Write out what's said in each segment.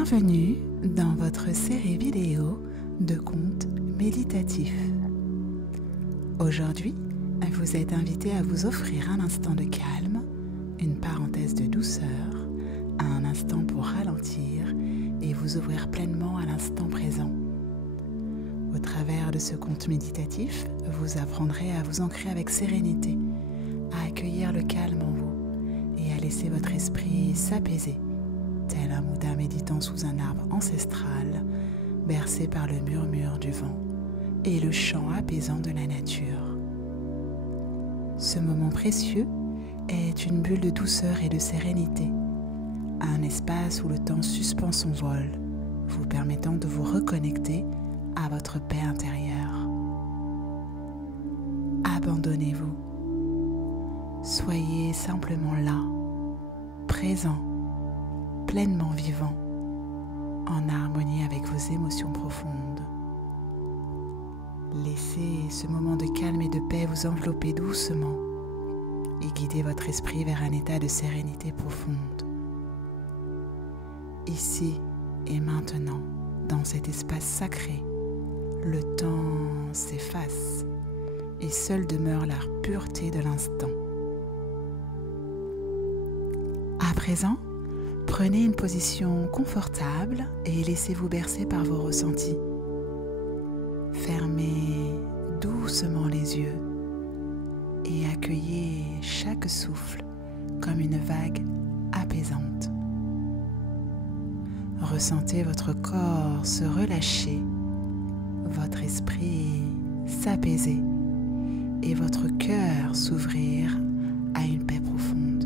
Bienvenue dans votre série vidéo de contes méditatifs. Aujourd'hui, vous êtes invité à vous offrir un instant de calme, une parenthèse de douceur, un instant pour ralentir et vous ouvrir pleinement à l'instant présent. Au travers de ce conte méditatif, vous apprendrez à vous ancrer avec sérénité, à accueillir le calme en vous et à laisser votre esprit s'apaiser, tel un Bouddha méditant sous un arbre ancestral, bercé par le murmure du vent et le chant apaisant de la nature. Ce moment précieux est une bulle de douceur et de sérénité, un espace où le temps suspend son vol, vous permettant de vous reconnecter à votre paix intérieure. Abandonnez-vous. Soyez simplement là, présent, pleinement vivant, en harmonie avec vos émotions profondes. Laissez ce moment de calme et de paix vous envelopper doucement et guider votre esprit vers un état de sérénité profonde. Ici et maintenant, dans cet espace sacré, le temps s'efface et seule demeure la pureté de l'instant. À présent, prenez une position confortable et laissez-vous bercer par vos ressentis. Fermez doucement les yeux et accueillez chaque souffle comme une vague apaisante. Ressentez votre corps se relâcher, votre esprit s'apaiser et votre cœur s'ouvrir à une paix profonde.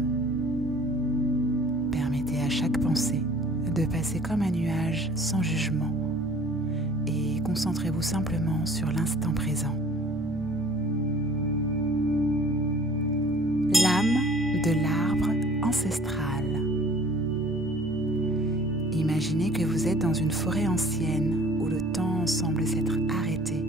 Permettez à chaque pensée de passer comme un nuage sans jugement et concentrez-vous simplement sur l'instant présent. L'âme de l'arbre ancestral. Imaginez que vous êtes dans une forêt ancienne où le temps semble s'être arrêté.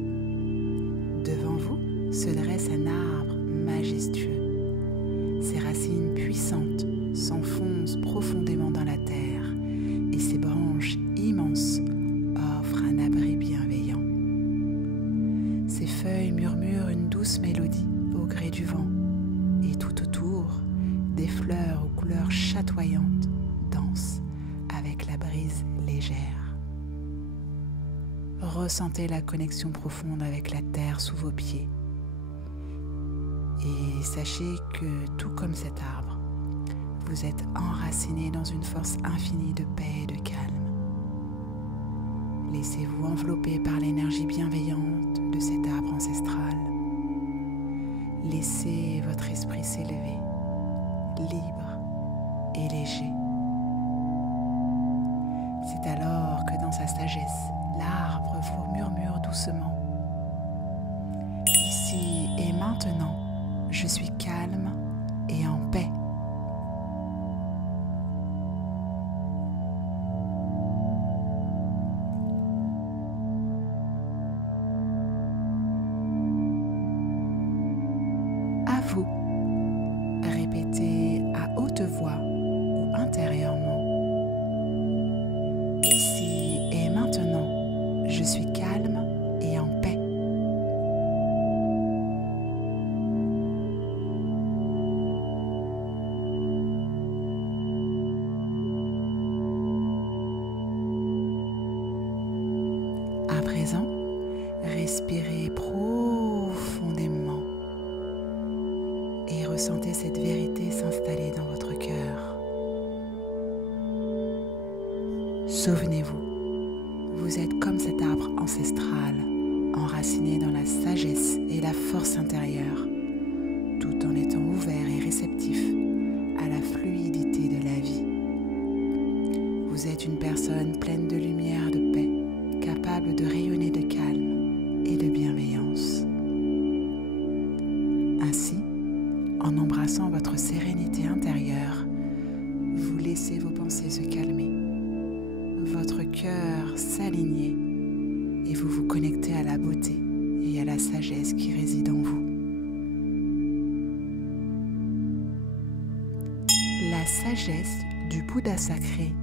Devant vous se dresse un arbre majestueux. Ses racines puissantes s'enfoncent profondément dans la terre et ses branches immenses offrent un abri bienveillant. Ses feuilles murmurent une douce mélodie au gré du vent et tout autour, des fleurs aux couleurs chatoyantes dansent avec la brise légère. Ressentez la connexion profonde avec la terre sous vos pieds. Et sachez que, tout comme cet arbre, vous êtes enraciné dans une force infinie de paix et de calme. Laissez-vous envelopper par l'énergie bienveillante de cet arbre ancestral. Laissez votre esprit s'élever, libre et léger. C'est alors que dans sa sagesse, l'arbre vous murmure doucement. Ici et maintenant, je suis calme et en paix. À vous, répétez à haute voix ou intérieurement. Ici et maintenant, je suis calme et en paix. À présent, respirez profondément et ressentez cette vérité s'installer dans votre cœur. Souvenez-vous, vous êtes comme cet arbre ancestral, enraciné dans la sagesse et la force intérieure, tout en étant ouvert et réceptif à la fluidité de la vie. Vous êtes une personne pleine de lumière, de paix, capable de rayonner de calme et de bienveillance. Ainsi, en embrassant votre sérénité intérieure, vous laissez vos pensées se calmer, votre cœur s'aligner et vous vous connectez à la beauté et à la sagesse qui réside en vous. La sagesse du Bouddha sacré.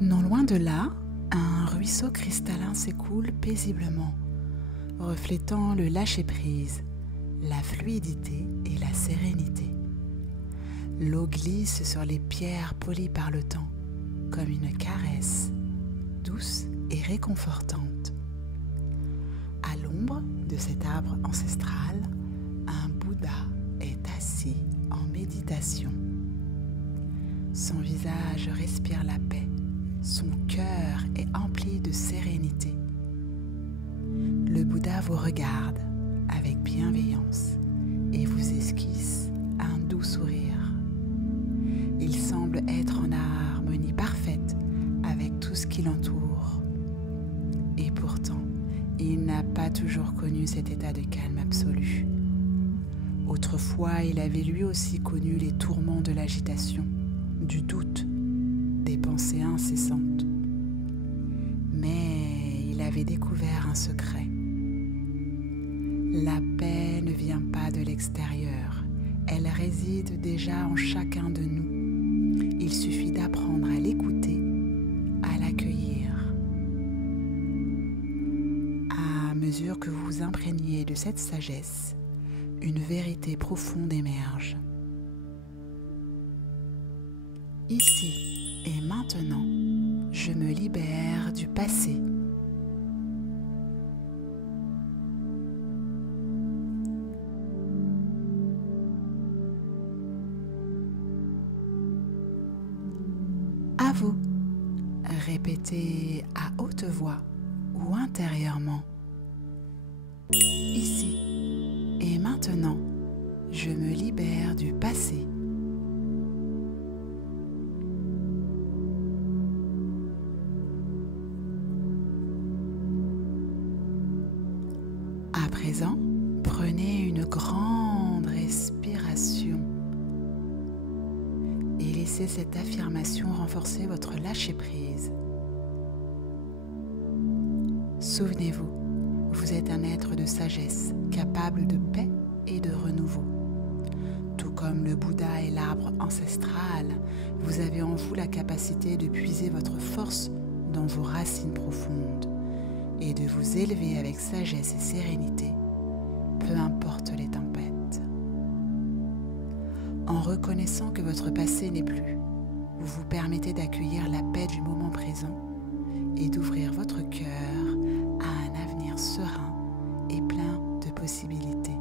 Non loin de là, un ruisseau cristallin s'écoule paisiblement, reflétant le lâcher-prise, la fluidité et la sérénité. L'eau glisse sur les pierres polies par le temps, comme une caresse, douce et réconfortante. À l'ombre de cet arbre ancestral, un Bouddha est assis en méditation. Son visage respire la paix, son cœur est empli de sérénité. Le Bouddha vous regarde avec bienveillance et vous esquisse un doux sourire. Il semble être en harmonie parfaite avec tout ce qui l'entoure. Et pourtant, il n'a pas toujours connu cet état de calme absolu. Autrefois, il avait lui aussi connu les tourments de l'agitation, du doute, des pensées incessantes. Mais il avait découvert un secret. La paix ne vient pas de l'extérieur, elle réside déjà en chacun de nous. Il suffit d'apprendre à l'écouter, à l'accueillir. À mesure que vous vous imprégnez de cette sagesse, une vérité profonde émerge. Ici et maintenant, je me libère du passé. À vous, répétez à haute voix ou intérieurement. Ici et maintenant, je me libère du passé. À présent, prenez une grande respiration et laissez cette affirmation renforcer votre lâcher-prise. Souvenez-vous, vous êtes un être de sagesse, capable de paix et de renouveau. Tout comme le Bouddha et l'arbre ancestral, vous avez en vous la capacité de puiser votre force dans vos racines profondes et de vous élever avec sagesse et sérénité, peu importe les tempêtes. En reconnaissant que votre passé n'est plus, vous vous permettez d'accueillir la paix du moment présent et d'ouvrir votre cœur à un avenir serein et plein de possibilités.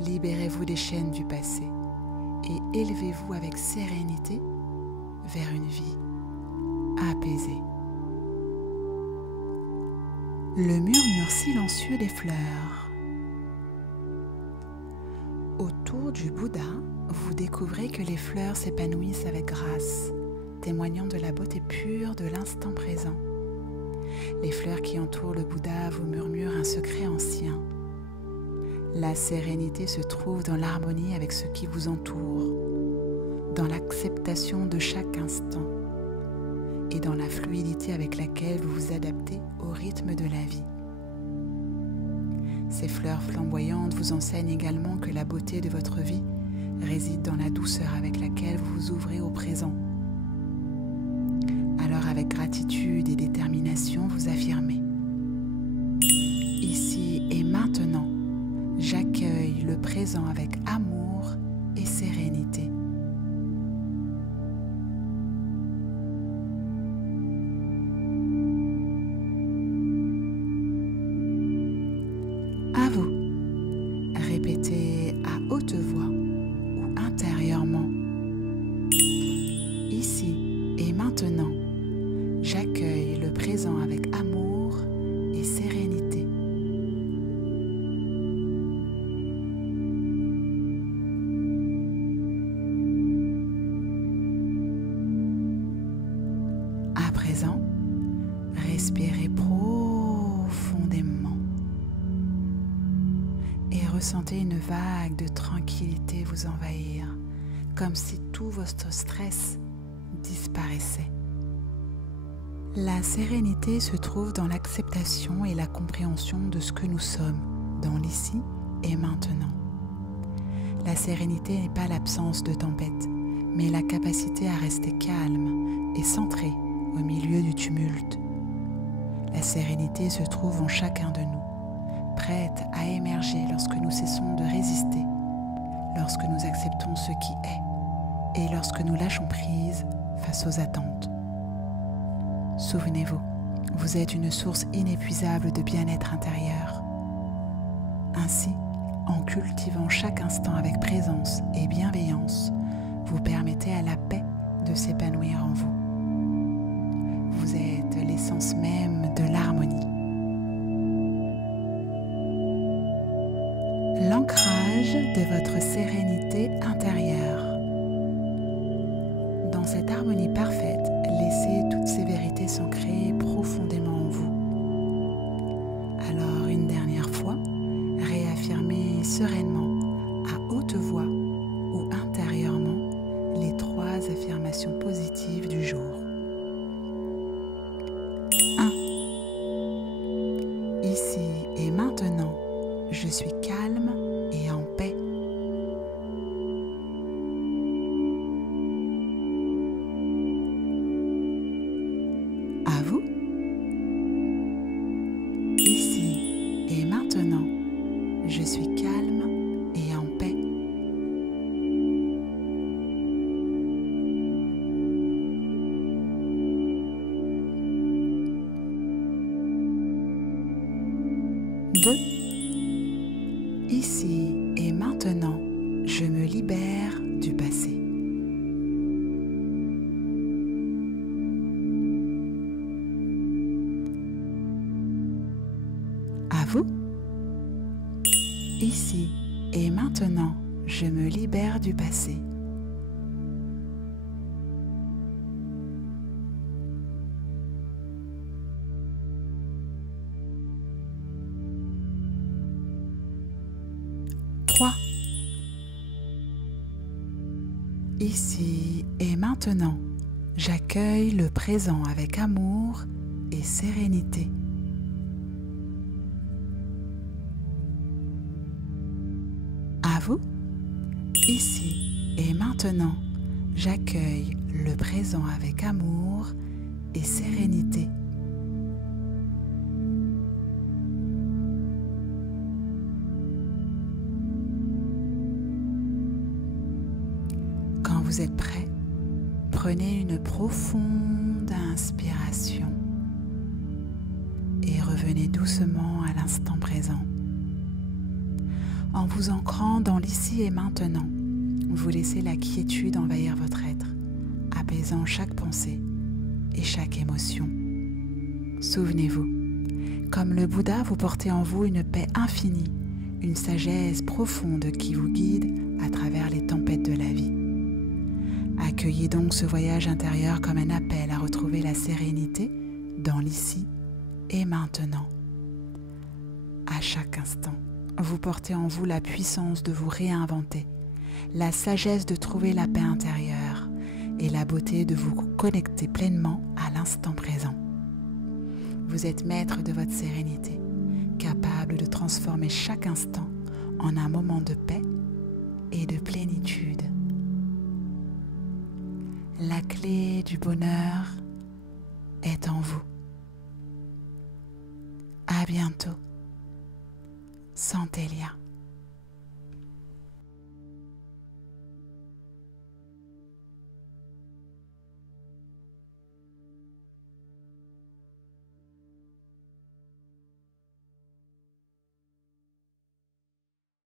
Libérez-vous des chaînes du passé et élevez-vous avec sérénité vers une vie apaisée. Le murmure silencieux des fleurs. Autour du Bouddha, vous découvrez que les fleurs s'épanouissent avec grâce, témoignant de la beauté pure de l'instant présent. Les fleurs qui entourent le Bouddha vous murmurent un secret ancien. La sérénité se trouve dans l'harmonie avec ce qui vous entoure, dans l'acceptation de chaque instant et dans la fluidité avec laquelle vous vous adaptez au rythme de la vie. Ces fleurs flamboyantes vous enseignent également que la beauté de votre vie réside dans la douceur avec laquelle vous vous ouvrez au présent. Alors avec gratitude et détermination, vous affirmez: ici et maintenant, j'accueille le présent avec amour et sérénité. À vous, répétez à haute voix ou intérieurement. Ici et maintenant, j'accueille le présent avec amour et sérénité. À présent, respirez profondément et ressentez une vague de tranquillité vous envahir, comme si tout votre stress disparaissait. La sérénité se trouve dans l'acceptation et la compréhension de ce que nous sommes, dans l'ici et maintenant. La sérénité n'est pas l'absence de tempête, mais la capacité à rester calme, et centré au milieu du tumulte. La sérénité se trouve en chacun de nous, prête à émerger lorsque nous cessons de résister, lorsque nous acceptons ce qui est et lorsque nous lâchons prise face aux attentes. Souvenez-vous, vous êtes une source inépuisable de bien-être intérieur. Ainsi, en cultivant chaque instant avec de et bienveillance, vous permettez à la paix de s'épanouir en vous. Vous êtes l'essence même de l'harmonie. L'ancrage de votre sérénité intérieure. Dans cette harmonie parfaite, laissez toutes ces vérités s'ancrer profondément en vous. Alors, une dernière fois, réaffirmez sereinement, à haute voix ou intérieurement, les 3 affirmations positives du jour. 1. Ici et maintenant, je suis calme et en paix. 2. À vous. Ici et maintenant, je suis calme et en paix. 2. Ici et maintenant, je me libère du passé. 3. À vous. Ici et maintenant, je me libère du passé. 4. Ici et maintenant, j'accueille le présent avec amour et sérénité. 4. À vous. Ici et maintenant, j'accueille le présent avec amour et sérénité. Quand vous êtes prêt, prenez une profonde inspiration et revenez doucement à l'instant présent. En vous ancrant dans l'ici et maintenant, vous laissez la quiétude envahir votre être, apaisant chaque pensée et chaque émotion. Souvenez-vous, comme le Bouddha, vous portez en vous une paix infinie, une sagesse profonde qui vous guide à travers les tempêtes de la vie. Accueillez donc ce voyage intérieur comme un appel à retrouver la sérénité dans l'ici et maintenant. À chaque instant, vous portez en vous la puissance de vous réinventer, la sagesse de trouver la paix intérieure et la beauté de vous connecter pleinement à l'instant présent. Vous êtes maître de votre sérénité, capable de transformer chaque instant en un moment de paix et de plénitude. La clé du bonheur est en vous. À bientôt. Santelia.